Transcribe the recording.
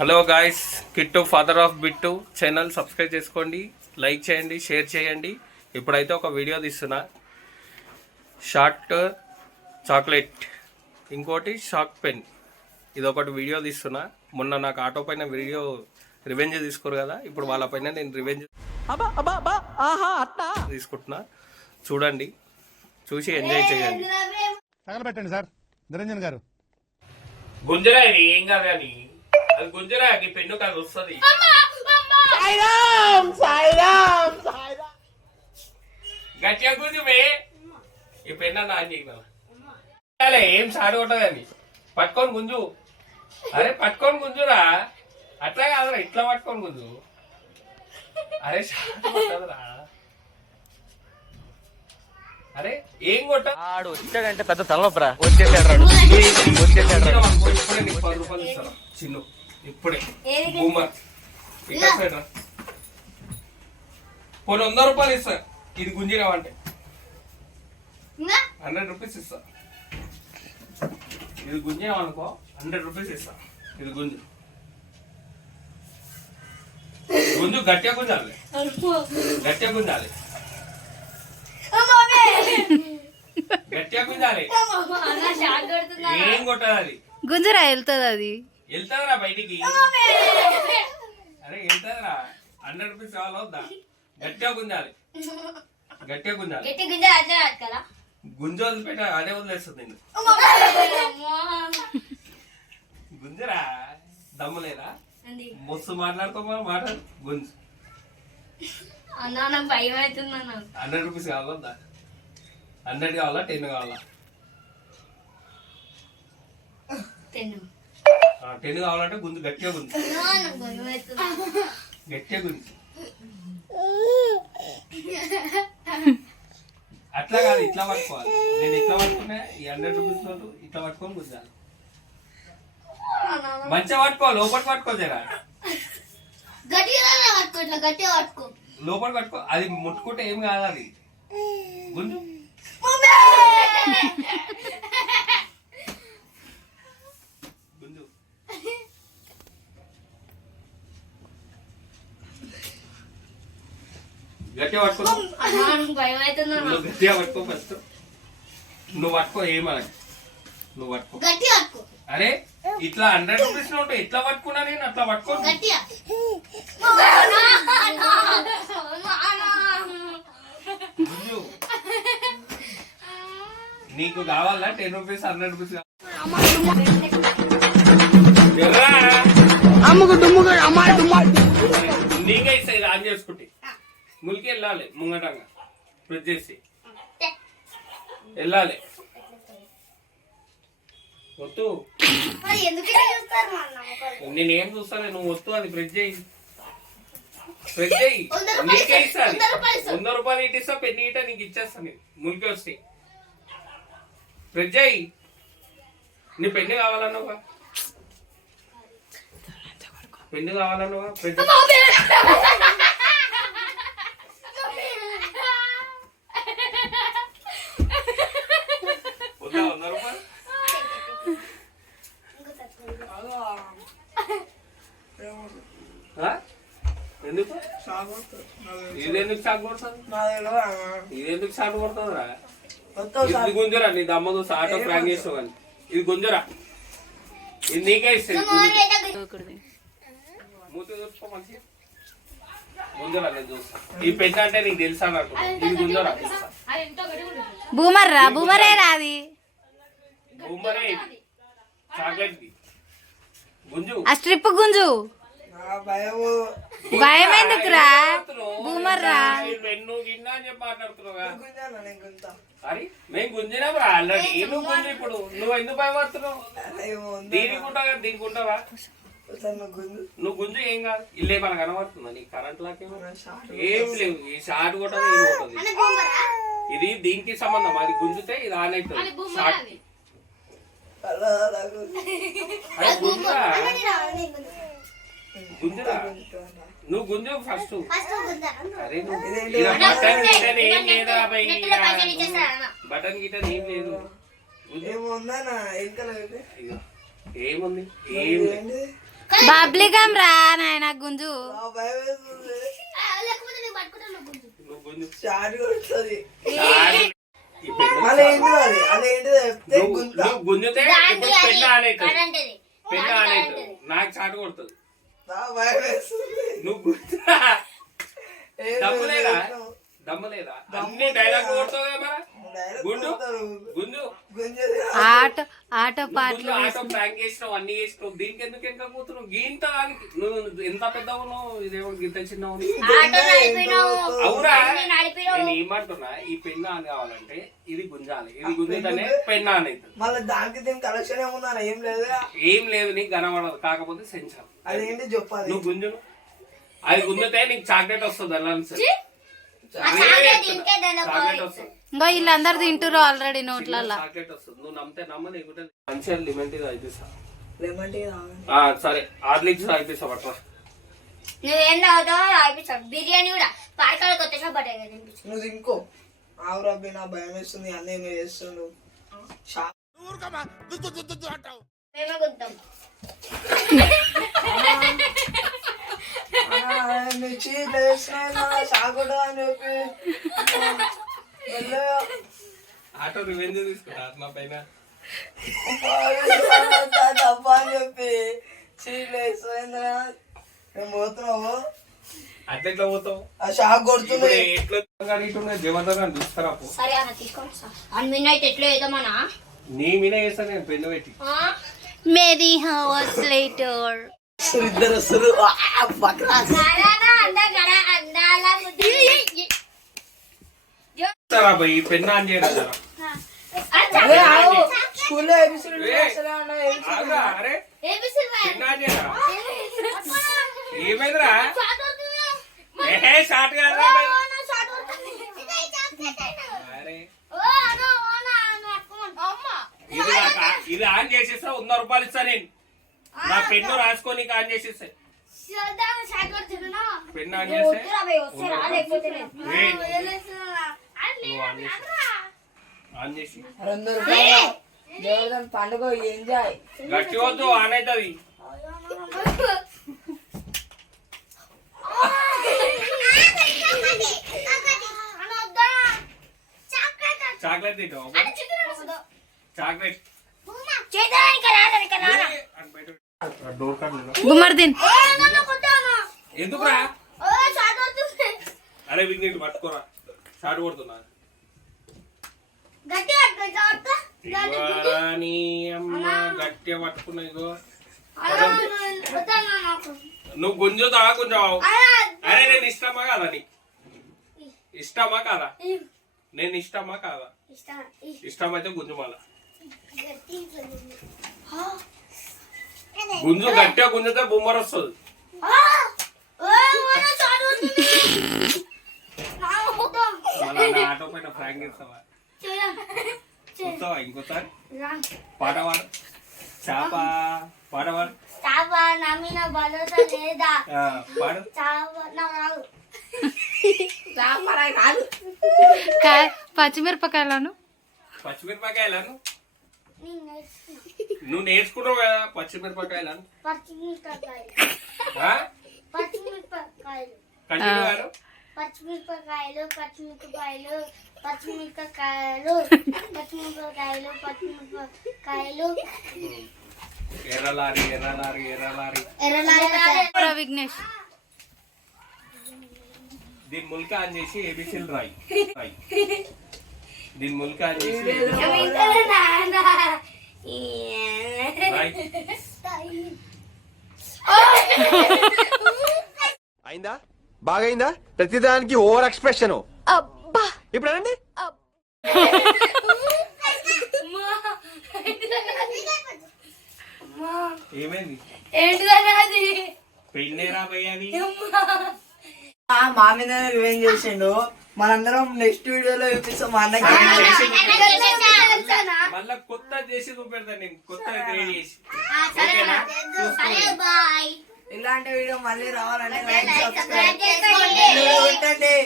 Hello guys, Kittu father of Bittu channel subscribe చేసుకోండి, like చేయండి, share చేయండి. ఇప్పుడైతే ఒక వీడియో తీస్తున్నా, షార్ట్ చాక్లెట్, ఇంకోటి షాక్ పెన్. ఇదొకటి వీడియో తీస్తున్నా. మొన్న నాకు ఆటో పైన వీడియో రివెంజ్ తీసుకోరు కదా, ఇప్పుడు వాళ్ళ పైన నేను రివెంజ్ తీసుకుంటున్నా. చూడండి, చూసి ఎంజాయ్ చేయండి. తగలబెట్టండి సార్ నిరంజన్ గారు. గుంజరా ఏం కాదు కానీ అది గుంజరా పెన్ను కాదు వస్తుంది. గట్టిగా గుంజుమే ఈ పెన్ను నా ఏం సాడు కొట్టదని పట్టుకొని గుంజు. అరే పట్టుకొని గుంజురా, అట్లా కాదురా, ఇట్లా పట్టుకొని గుంజు. అరే సాడు కొట్టదురా. అరే ఏం కొట్టాడు వచ్చాడంటే పెద్ద తలనొప్పరా. వచ్చేసాడు నీకు 10 రూపాయలు ఇస్తారా చిన్ను, ఇప్పుడే బూమర్ పోనీ 100 రూపాయలు ఇస్తా. ఇది గుంజినావంటే 100 రూపీస్ ఇస్తా. ఇది గుంజినావనుకో 100 రూపీస్ ఇస్తా. ఇది గుంజు గుంజు గట్టిగా గుంజాలి, గట్టిగా గుంజాలి, గట్టిగా గుంజాలి. ఏం కొట్టదు అది, గుంజరా వెళ్తుంది, అది వెళ్తారా బయటికి. అరే వెళ్తారా, 100 రూపీస్ కావాలా వద్దా? గట్టిగా గుంజాలి, గట్టిగా గుంజాలి. గుంజు వదిలిపెట్ట, అదే వదిలేస్తుంది నిన్ను. గుంజరా, దమ్ము లేదా? మస్తు మాట్లాడుకో, మాట్లాడు. గుంజు. 100 రూపీస్ కావాలా వద్దా? 100 కావాలా, 10 కావాలా? 10 కావాలంటే గుంజు, గట్టిగా గుంజు, గట్టిగా గుంజు. అట్లా కాదు, ఇట్లా పట్టుకోవాలి. నేను ఇట్లా పట్టుకున్నా, ఈ 100 రూపీస్ నోటు ఇట్లా పట్టుకొని గుంజాలి. మంచిగా పట్టుకో, లోపల పట్టుకో, జరా లోపల పట్టుకో. అది ముట్టుకుంటే ఏం కాదు, అది గుంజు. గుంజు గట్టిగా పట్టుకో, గట్టిగా పట్టుకో. ఫస్ట్ నువ్వు పట్టుకో, ఏమనకి నువ్వు పట్టుకో. అరే ఇట్లా 100 రూపీస్ నోటు ఎట్లా పట్టుకున్నా నేను, అట్లా పట్టుకో. గుంజు. నీకు కావాలా 10 రూపీస్, 100 రూపీస్? నీకే ఇస్తాయి ఆన్ చేసుకుంటే. ములికి వెళ్ళాలి, ముంగటంగా ప్రెస్ చేసి వెళ్ళాలి. వద్దు, నేనేం చూస్తాను, నువ్వు వద్దు. అది ప్రెస్ చేయి, ప్రెస్ చేయి. నీకే ఇస్తాను. 100 రూపాయలు ఇటు ఇస్తా, పెన్ను ఇట నీకు ఇచ్చేస్తాను. ములికి వస్తాయి. ప్రెస్ చేయి. నీ పెన్ను కావాలన్నావా? పెన్ను కావాలన్నావా? ప్రెస్ వద్దా 100 రూపాయలు? ఎందుకు ఇదెందుకు షాక్ కొడుతుంది? ఇదెందుకు షాక్ కొడుతుందిరా? ఇది గుంజరా, నీ దమ్మదు సాటో ప్రాంక్ చేస్తావు కానీ. ఇది గుంజరా, ఇది నీకే ఇస్తుంది. మూతి చూసుకో మంచిగా. గుంజరా, నేను చూస్తా. ఈ పెద్ద అంటే నీకు తెలుసా నాకు. ఇది గుంజరా, బూమర్రా, బూమరే రాది, బూమరే చాక్లెట్ గుంజు. ఆ స్ట్రిప్ గుంజు. భయం ఎందుకురా, బూమర్రా. పెన్ను గిన్నా అని చెప్పి మాట్లాడుతున్నావుగా. అరే మేము గుంజినాం రా ఆల్రెడీ. నువ్వు గుంజు. ఇప్పుడు నువ్వు ఎందుకు భయపడుతున్నావు? దీనికి ఉంటావు కదా, దీనికి ఉంటావా? నువ్వు గుంజు, ఏం కాదు. ఇల్లే మనకు కనబడుతుందా నీకు? కరెంట్ లాకేమో ఏం లేవు. ఈ షార్ట్ కొట్టదు, ఏం కొట్టదు. ఇది దీనికి సంబంధం. అది గుంజుతే ఇది ఆన్ అవుతుంది. షార్ట్ గుంజురా, గుంజురా. నువ్వు గుంజు ఫస్ట్. అరే బటన్ గిటన్ ఏం లేదా, బటన్ గిటన్ ఏం లేదు. ఏముంది? ఏం బబ్లిగం రా నాయన గుంజు. నువ్వు గుంజు. షార్ట్ కొడుతుంది చాలు. ఈ పెన్ను అదేంటిదో చెప్తే గుంత నువ్వు గుంజితే ఇప్పుడు పెన్ను ఆన్ అవుతుంది. పెన్ను ఆన్ అవుతుంది. నాకు చాటు కొడుతుంది. భయం వేస్తుంది. నువ్వు గుంజురా. ఏం దమ్ములేదా? లేదు. దమ్ములేదా? అన్ని డైలాగ్ కొడతావు కదా మరి. గుండు గుంజు ఆటో ఆటో నువ్వు పాటలు గుండు ఆటో ప్రాంక్ చేసినావు, అన్ని చేసినావు. దీనికి ఎందుకు వెనక పోతున్నావు? గీంత దానికి నువ్వు ఎంత పెద్దవు నువ్వు, ఇదేమో గింత చిన్నవు. అవురా, నేను ఏమంటున్నా, ఈ పెన్ను ఆన్ కావాలంటే ఇది గుంజాలి. ఇది గుంజితేనే పెన్ను ఆన్ అవుతుంది. మళ్ళీ దానికి దీనికి కలెక్షన్ ఏముందా? ఏం లేదు. ఏం లేదు, నీకు కనబడదు. కాకపోతే సెన్సార్. అదేంటి చెప్పాలి. నువ్వు గుంజు. అది గుంజితే నీకు చాక్లెట్ వస్తుంది. అలా చాక్లెట్ వస్తుంది. ఇంకో వీళ్ళందరూ తింటురు ఆల్రెడీ నోట్లల్లో. చాక్లెట్ వస్తుంది. నువ్వు నమ్మితే నమ్మ, లేకుంటే మంచిగా లిమెంట్ అయిపిస్తా. లెమన్ టీ సరే, హార్లిక్స్ అయిపిస్తా పట్రా. నువ్వేం తాగుతావో రాయిస్తాను. బిర్యానీ కూడా పార్కాలకు వచ్చేసా బట్టే తినిపించు. నువ్వు ఇంకో ఆవు రబ్బి, నా భయం వేస్తుంది. అన్నీ మీరు చేస్తుండు. మేమే గుద్దాం. మిర్చి వేస్తున్నాయి షాకుడా అని చెప్పి ఆటో రివెంజ్ తీసుకుంటా నా పైన. తప్ప అని చెప్పి చీట్లు వేస్తుంది. మేము పోతున్నావు, అట్లా పోతావు. ఆ షాక్ కొడుతుంది. ఎట్లా జబర్దస్త్ అని చూస్తారా? సరే అన్న తీసుకోండి సార్. అండ్ మిడ్ ఎట్లా వేద్దామన్నా? నీ మీద వేస్తా నేను పెన్ను పెట్టి. మేరీ హౌస్ లేటర్ ఇద్దరు వస్తారు. ఈ పెన్ను ఆన్ చేయడం జరా. స్కూల్లో ఆగురా, అరే పెన్ను ఆన్ చేయరా. ఏమైందిరా? షార్ట్ కాదురా. అరే ఇది ఆన్ చేసేస్తా, 100 రూపాయలు ఇస్తా నేను. నా పెన్ను రాసుకొని ఆన్ చేసేస్తా. పెన్ను ఆన్ చేస్తే ఆన్ చేసి జబర్దస్త్ పండుగ ఎంజాయ్. గట్టి వద్దు, ఆన్ అవుతుంది. చాక్లెట్ తింటావు? చాక్లెట్ డోర్ కార్డు గుమ్మర్దిన్ ఎందుకురా? అరే విగ్నేట్ పట్టుకోరా, షార్ట్ కొడుతున్నా. నీ అమ్మ గట్టిగా పట్టుకున్నా. ఇగో నువ్వు గుంజుతా కొంచెం. అరే నేను ఇష్టమా కాదా? నీకు ఇష్టమా కాదా? నేను ఇష్టమా కాదా? ఇష్టమైతే గుంజు. మళ్ళా గుంజు, గట్టిగా గుంజితే బొమ్మర్ వస్తుంది. మళ్ళా నా ఆటో పైన ఫ్రాంక్ చేస్తావా? చూస్తావా? ఇంకోసారి పాట పాడు. చేప పాట పాడు. పాడు. పచ్చిమిరపకాయలను పచ్చిమిరపకాయలను నువ్వు నేర్చుకున్నావు కదా. పచ్చిమిరపకాయలను పచ్చిమిరపకాయలు పచ్చిమిరపకాయలు పచ్చిమిరపకాయలు పచ్చిమిరపకాయలు పచ్చిమిరపకాయలు పచ్చిమిరపకాయలు ఎర్రలారి ఎర్రలారి ఎర్రలారి ఎర్రలారి విఘ్నేష్. దీని ముల్క ఆన్ చేసి ఏబిసిల్ రాయి. దీని ముల్క ఆన్ చేసి అయిందా? బాగైందా? ప్రతిదానికి ఓవర్ ఎక్స్ప్రెషన్. ఇప్పుడు అనండి. ఏమైంది? ఏంటిదన్నది? పెళ్ళేరా భయ్యాని. మా మీద రివెంజ్ చేసిండు. మనందరం నెక్స్ట్ వీడియోలో చూపిస్తాం. మా అన్నకి మళ్ళా కొత్త చేసి చూపెడతా నేను. కొత్త క్రియేట్ చేసి. ఇలాంటి వీడియో మళ్ళీ రావాలంటే లైక్, సబ్స్క్రైబ్ సబ్స్క్రైబ్ చేసుకోండి. కొట్టండి.